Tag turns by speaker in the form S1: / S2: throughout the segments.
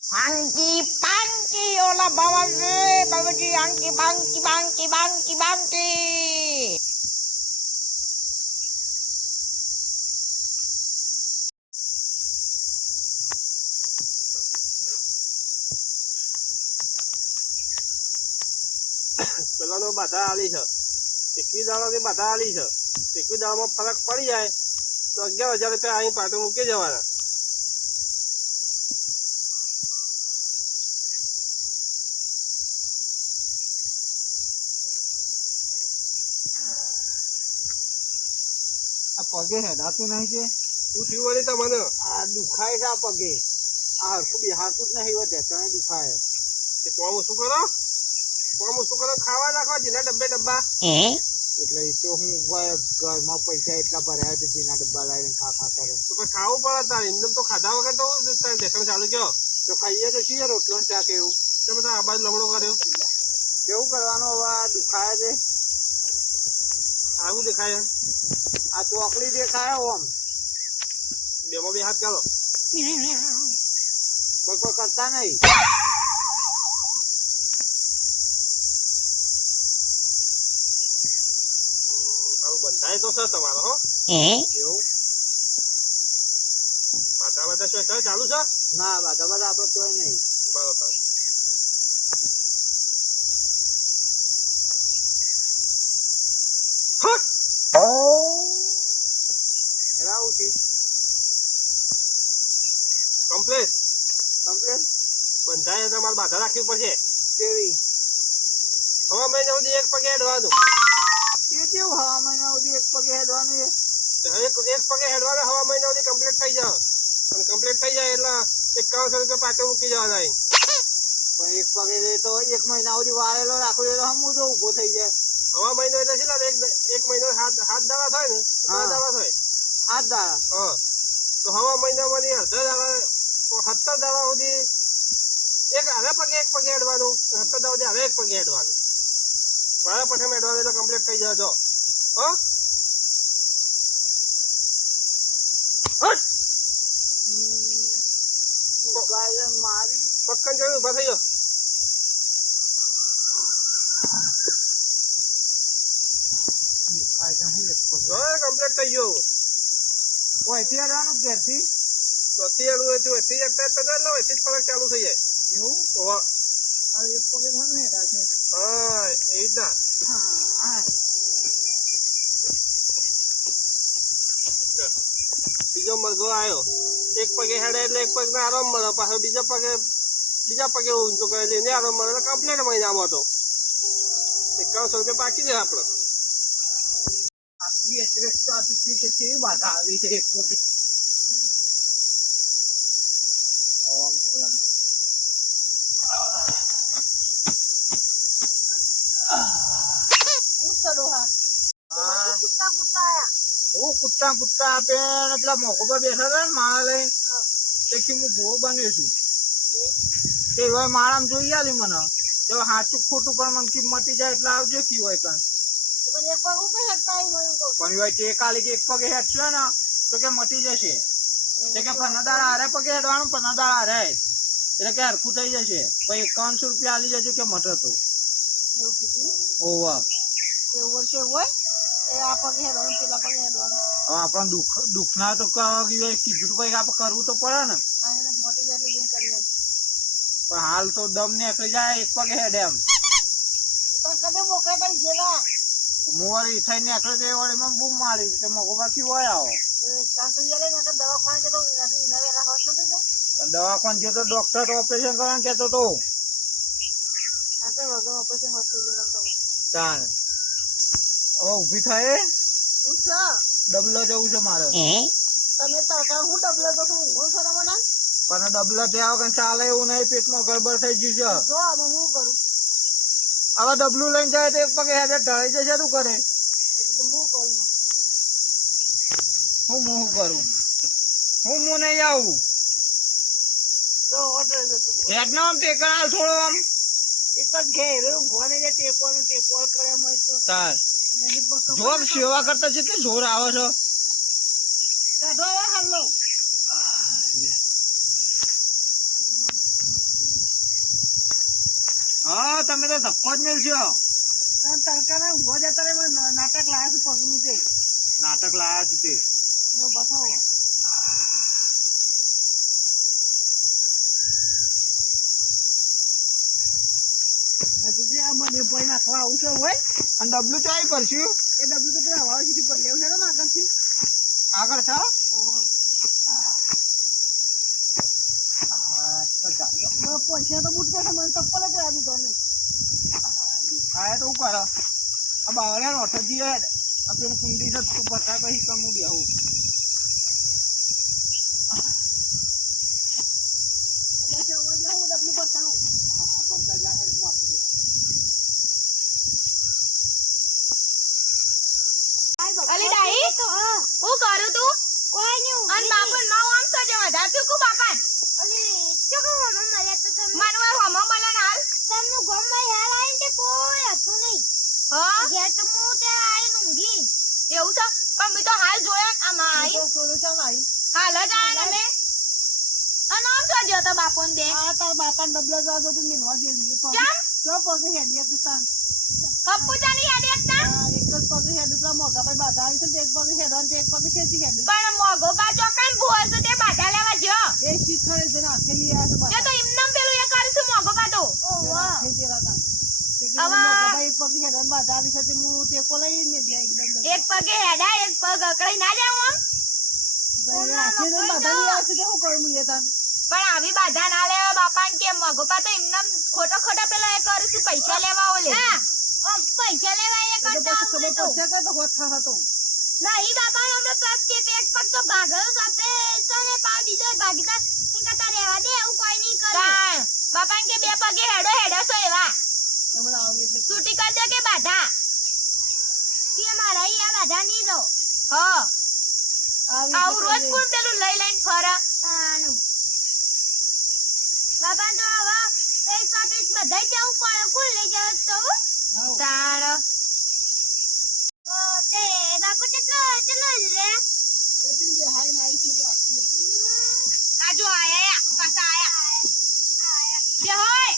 S1: Angki pangki olah bawa ke bawa di angki bangki bangki bangki bangki.
S2: પેલાનો બાધા આલી છે એકવી દાડાની બાધા આલી છે એકવી દાડામાં ફરક પડી જાય તો અગિયાર હજાર રૂપિયા અહીં પાટું મૂકી જવાના
S3: આ પગે હેડાતું નહીં છે?
S2: શું થયું વળી તમને
S3: આ દુખાય છે આ પગે. આ હરખું બિહારતું જ નહીં વધે તને દુખાય.
S2: તે કોમ શું કરો? કોમ શું કરો? ખાવા નાખો જીના ડબ્બે ડબ્બા?
S3: એટલે એ તો હું ઘરમાં પૈસા એટલા ભર્યા છે જીના ડબ્બા લાવીને ખા ખા કરે.
S2: તો ખાવું પડે તારે. એમને તો ખાધા વગર તો તારે ઢેકણ ચાલુ કયો?
S3: તો ખાઈએ તો છીએ રોટલો ને શાક એવું.
S2: તમે તો આ બાજુ લમણો કર્યો.
S3: કેવું કરવાનું હવે? આ દુખાય છે.
S2: આવું દેખાય
S3: આ ચોકલી દેખાય ઓમ
S2: બેમાં બે હાથ ચાલો
S3: કોઈ કરતા નહીં.
S2: બંધાય તો છે તમારો હો.
S3: એવું.
S2: માથા બધા શું ચાલુ છે?
S3: ના બધા બધા આપડે તોય નહીં.
S2: બરો તાર હટ!
S3: રાવું થયું
S2: કમ્પ્લીટ
S3: કમ્પ્લેન
S2: બંધાય તમારે બાધા રાખવી પડશે.
S3: કેવી?
S2: હવા મહિના સુધી એક પગે હેડવાનું.
S3: એ કેવું હવા મહિના સુધી એક પગે હેડવાનું છે
S2: એક એક પગે હેડવાનું હવા મહિના સુધી કમ્પ્લીટ થઈ જાય. અને કમ્પ્લીટ થઈ જાય એટલે એકાવનસો રૂપિયા પાછળ મૂકી જવાના
S3: પણ એક પગે તો એક મહિના સુધી વાળેલો રાખો તો હમું તો ઊભો થઈ જાય.
S2: હવા મહિનો એટલે છે ને એક એક મહિનો હાથ હાથ દાવા થાય ને
S3: હાથ
S2: ત્રણ થાય.
S3: હાથ દાવા
S2: હા. તો હવા મહિનામાંથી અડધા દાડા સત્તર દાવા સુધી એક હવે પગે એક પગે અડવાનું સત્તર દાડા સુધી હવે એક પગે અડવાનું. વાળા પઠામ અડવાનું એટલે કમ્પ્લીટ થઈ જાય જો. હો?
S3: મારી.
S2: પક્કન ચડી ઊભા થઈ ગયો કમ્પ્લીટ થઈ ગયું.
S3: ઓયથી હેડવાનું ઘેરથી?
S2: ચોથી હેડવું હોય તો એથી exercise કરજો એટલે એથી જ ફરક ચાલુ થઈ જાય
S3: એવું
S2: ઓવા.
S3: હવે એક પગે ઘણું હેડા છે
S2: હા એવી રીતના
S3: હા હા
S2: બીજો મરઘો આવ્યો એક પગે હેડે એટલે એક પગને આરામ મળે પાછો બીજા પગે બીજા પગે ઊંચો કરે એટલે એને આરામ મળે એટલે કમ્પ્લીટ મહિનામાં તો એકાવનસો રૂપિયા બાકી છે આપણે
S3: આટલી એડ્રેસ તો આ તો સીટ કેવી બાધા આવી છે એક પગે હા. હું. કુત્તા કુત્તા આપે ને પેલા મોકોબા બેઠા હતા ને માળા લઈને. તેથી હું ભૂવો બન્યો છું. તે હવે માળામાં જોઈ આલી મને. તો સાચું ખોટું પણ મને કી જાય એટલે આવજો કી હોય કાન પણ હોય તે કાલે કે એક પગે હેઠશે ને તો કે મટી જશે. તે કે પન્નાદાર હારે પગે હેડવાનું પન્નાદાર હારે. એટલે કે હરખું થઈ જશે. પછી એકાવનસો રૂપિયા આલી જજો કે મટે તો ઓવા હવે આપણને દુઃખ દુઃખ ના તો ક- કીધું તો પછી આપણે કરવું તો પડે ને. પણ હાલ તો દમ નીકળી જાય એક પગે હેડે એમ. હું વળી થઈ નીકળે તે વળી મને બૂમ મારી કે મગો બાકી હોય આવો? દવાખાન જે ડોક્ટર ઓપરેશન કરવાનું કેતો તો તાણ. હવે ઊભી થાય ડબલો જવું છે મારે.
S1: તમે તાકા હું ડબલો તો હું ઊંઘો છો મને?
S3: પણ ડબલો ત્યાં વગર ચાલે એવું નહીં પેટમાં ગડબડ થઈ ગયું છે.
S1: જો આમાં હું કરું?
S3: હવે ડબલું લઈને જાય તો એક પગે હેડે ઢળી જશે શું કરે?
S1: હું કરું?
S3: હું હું કરું? હું નહીં આવું.
S1: તો
S3: હેડ નો આમ ટેકન હાલ થોડો આમ.
S1: એક જ ઘેર ઊંઘવાને જે ટેકો ને ટેકો કરે મળે તો.
S3: તાર. જોબ સેવા કરતા છે કે જોર આવે છે?
S1: કાઢો
S3: હા તમે તો ધક્કો જ મેલશો.
S1: તડકાના ઊભો જતા રે નાટક લાયા છું પગનું તે.
S3: નાટક લાયા છું તે.
S1: બસાવો મને ભાઈ નાખવા આવું છે હોય
S3: અને ડબલું ચાઈ કરશું.
S1: એ ડબલું તો પેલા હવા સુધી પર લેવું છે ને આગળથી
S3: આગળ છો.
S1: પૈસા તો બુટ કે મને ચપ્પલ જ રાખી તો નહીં.
S3: ખાય તો ઉપર આ બાવળ્યા ઓઠ જી હેડ આ પેલું કુંડી છે તું પતા પછી કમું બેહું
S1: બસ હવે જાઉં, હું ડબલું બતાવું
S3: હા પડતા જા હેડ માથે દે.
S4: ડાહી હું. કરું તું?
S5: કોઈ નહીં
S4: અન બાપનમાં આમ સજે વધાર તું કુ બાપન
S5: ઓલી મળ્યા તો તમે
S4: મનવા હોમો બોલન હાલ.
S5: તમને ગમમાં યાર આવીને તે કોઈ હતું નહીં.
S4: હા?
S5: ઘેર તો હું ત્યાં આવીને ઊંઘી.
S4: એવું છે? પણ મેં તો હાલ જોયા આ
S1: માં આવી
S4: હાલ જ આયા ને મેં અન આમ સજ્યો તો બાપન દે
S1: આ તાર બાપા ડબલા જા તો તું મિલવા ગયેલી એ પગ
S4: ચમ
S1: હેડિયા તું
S4: કપ્પુ ચાની યાદ એકતા
S1: એક જ પગ હેડ પેલા મોગા ભાઈ બાધા આવી છે તે એક પગ હેડવા તે એક પગ છેતી હેડ.
S4: પણ મોગો કા ચોકાન ભૂલ તો તે બાધા લેવા જો
S1: એ શીખરે છે ને આવ્યા છે
S4: તે
S1: બાધા.
S4: તો એમનેમ પેલું એ કરીશું મોગો કા તો?
S1: તે હાથે જેરા તા. તે કે એક પગ હેડવા ને બાધા આવી છે તે હું ટેકો લઈને બે એકદમ
S4: એક પગે હેડા એક પગ અકડાઈ ના જાવ આમ?
S1: તો એ હાથે ને બાધા લઈ છે તે કરું હું એ તાર
S4: પણ આવી બાધા ના લેવા બાપાને કેમ? મોગો પા તો એમને ખોટો ખોટા પેલા એ કરીશું પૈસા લેવા ઓલે.
S5: પૈસા લેવા એ કરતા
S1: કે હોત
S5: નહીં બાપા અમને પગ કે પેક પગ તો ભાગયો સાથે સને પા બીજો ભાગતા એ કતા રહેવા દે એવું કોઈ નહીં કરે.
S4: બાપા કે બે પગે હેડો હેડો છો એવા છૂટી કરજો કે બાધા.
S5: તે મારા ઈ આ બાધા નહીં રહો.
S4: હ.
S1: આવું
S4: રોજ કોણ પેલું લઈ લઈને ફરા?
S5: આનું. બાપા તો હવે એક સાથે બધા જવું પડે કોણ લઈ જાવ તો? તાળ. તે બાપુ કેટલો કેટલો લે.
S1: એટલી બે હાઈ ને આવી છે તો આપીએ.
S4: આ જો આયા પાછા આયા. જે હોય.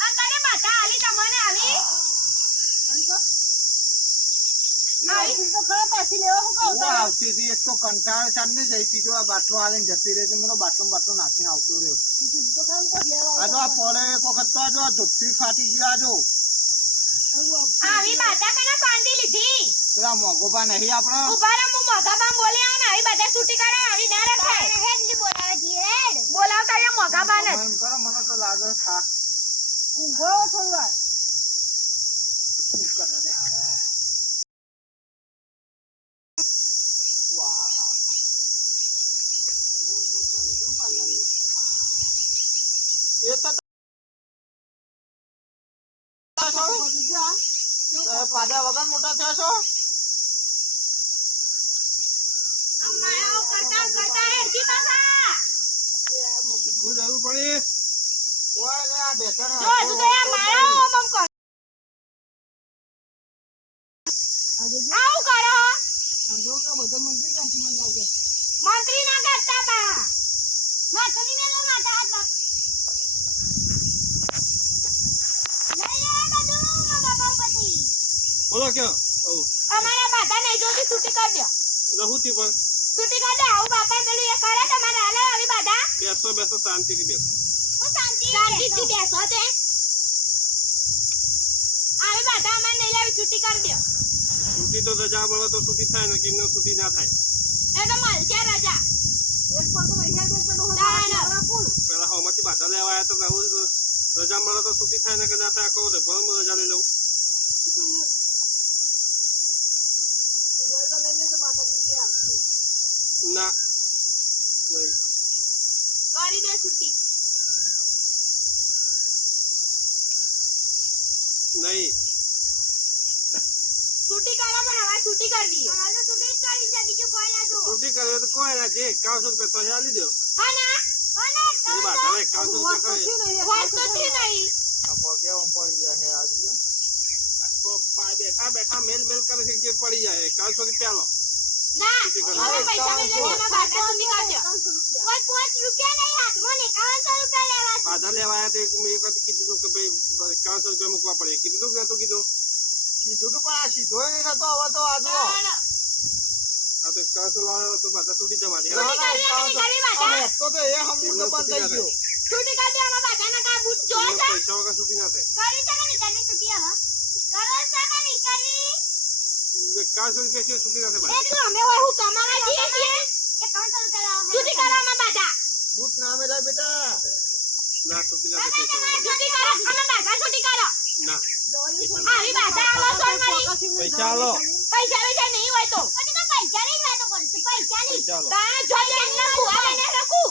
S4: આ તને માતા આલી તમને આવી
S1: આવી કો?
S4: આવી
S1: તું તો ખરા પાછી લેવા હું કહું
S3: હું
S1: તારે?
S3: આવતી હતી એક તો કંટાળ ચાલ ને જઈ સીધો આ બાટલો આલીને જતી રહી હતી. બાટલો બાટલો નાખીને આવતો રહ્યો
S1: બીજી તો ખરા હું કહું લેવા
S3: આ તો આ પોલે એક વખત તો આ ધોતી ફાટી ગયું આ જો
S1: આવું આપ-
S4: આવી બાધા કને પાંડી લીધી
S3: પેલા મોગોબા નહીં આપણો
S4: ઊભા રહો હું આવી બધા છૂટી કરે આવી ના રખાય
S5: હેડની બોલાવે જી હેડ
S4: બોલાવતા અહીંયા મોગા ને
S3: મને તો લાગે થાક
S1: ઊંઘો થોડી વાર.
S3: શું કરે રે હવે?
S4: કર
S1: જો કે બધો મંત્રી કાંથી મને.
S4: મંત્રી ના કરતા બા
S5: માથું મેલો માથા હાથ બાપ લઈ લે બધું મારા બાપા પછી
S2: બોલો કે
S4: અમારા બાધા નહીં જોતી છૂટી કરી દો
S2: રહુતી પણ?
S4: છૂટી કરી દો આવું બાપા પેલું એ કરે તમારે હાલે આવી બાધા.
S2: બેસો બેસો શાંતિથી બેસો.
S5: હું શાંતિ
S4: શાંતિથી બેસો. તે. આવી બાધા અમારે નહીં આવી છૂટી કરી દો
S2: છૂટી તો રજા મળે તો છૂટી થાય ને કેમને છૂટી ના થાય.
S4: એ તો મળશે રજા.
S1: હું?
S2: પેલા હવામાંથી બાધા લેવા આવ્યા તો રજા મળે તો છૂટી થાય ને કે ના થાય કહો તો ભલે રજા લઈ લઉં
S1: સુગર તો લઈ લે તો માતાજી ત્યાં આપશું.
S2: ના. નહીં
S4: કરી દે છૂટી.
S2: નહીં.
S4: છૂટી કરો પણ હવે છૂટી કરવી
S5: અમારે તો છૂટી જ કરી છે બીજું કોઈ ના જો
S2: છૂટી કરે તો કોઈ ના જે એકાવનસો રૂપિયા તો આલી દો.
S4: હા ના.
S1: વાત તો
S2: રૂપિયા કરે
S4: વાત તો
S1: હાથું
S4: નહીં
S3: આ પગે આમ પડી જાય છે આ જો.
S2: આ તો પા- બેઠા બેઠા મેલ મેલ કરે છે કે પડી જાય એકાવનસો રૂપિયા લો
S5: રૂપિયા લેવા
S2: આવ્યા તો એક મેં વખત કીધું હતું કે ભાઈ એકાવનસો રૂપિયા મૂકવા પડે. કીધું હતું કે નતું કીધું?
S3: કીધું તું પણ આ સીધો નહીં થતો હવે તો આ જો
S2: આ તો એકાવનસો લાવવાનો તો બાધા છૂટી જવાની.
S4: છૂટી કરી,
S3: એકાવનસો.
S4: છૂટી કરી
S3: આ હેઠતો તો એ હમું તો બંધ થઈ ગયો.
S4: છૂટી કરી દે આમાં બાધાના કા બૂટ જો
S2: પૈસા વગર છૂટી ના થાય.
S5: કરી છૂટી હવે.
S2: એકાવનસો રૂપિયા સિવાય છૂટી ના થાય
S4: એ તો અમે હોય હું કમાવા જઈએ છીએ.
S5: એકાવનસો રૂપિયા લાવો.
S4: છૂટી કરો આમાં બાધા.
S3: બૂટ ના મેલા બેટા.
S2: ના છૂટી ના પૈસા.
S4: છૂટી કરો આમાં બાધા છૂટી કરો.
S2: ના.
S4: આવી બાધા આવો સોન મારી
S2: પૈસા આલો.
S4: પૈસા વૈસા નહીં હોય તો.
S5: પછી તો પૈસાની જ વાતો કરે છે, પૈસાની.
S2: પૈસા આલો.
S4: તા જો એમને કુવા લઈને રાખું?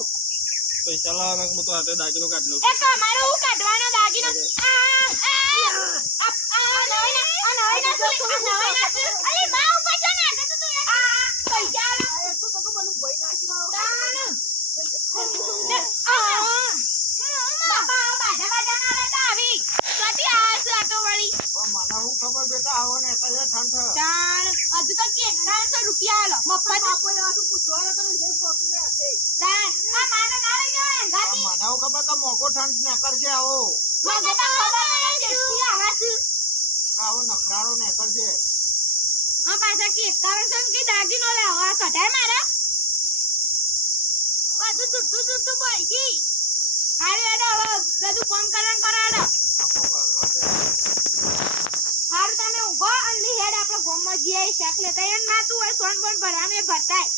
S2: પૈસા લાવવાના હું તો હાથે દાગીનો કાઢ લઉં
S4: એ તમારો હું કાઢવાનો દાગીનો આ આ નવાઈ ના આ નવાઈ ના શું આ નવાઈ ના શું
S5: અરે બા ઉપર જો ને આગળ તો તું એ-
S4: આ પૈસા તાણ. ને આ બાપા આ બાધા બાધા ના આવે તો આવી સ્વાતિ આ સ્વાતો વળી
S3: પણ મને હું ખબર બેટા આવો ને એટલે ઠંડ ઠ.
S4: તાણ હજુ તો કેટલાસો રૂપિયા આલો. મફત તાણ આ મારે ના લઈ જવાય
S3: પણ
S4: ગાતી
S3: મને હું ખબર કે મોકો ઠંડ નીકળશે આવો.
S4: મને તો ખબર નહીં જેટલી આવા છે
S3: કે આવો નખરાળો
S4: હા પાછા કે એકાવનસો કે દાગીનો લાવો આ કઢાય મારા? બધું છૂટું પડી ગઈ હારી હવે બધું ફોન કરવાનું કરાડો.
S3: આખો ગલ્લો છે.
S4: હારું તમે ઊંઘો અને હેડ આપણે ગોમમાં જઈએ શાક લેતા એમ નાતું હોય સોન બોન ભરાને ભરતાય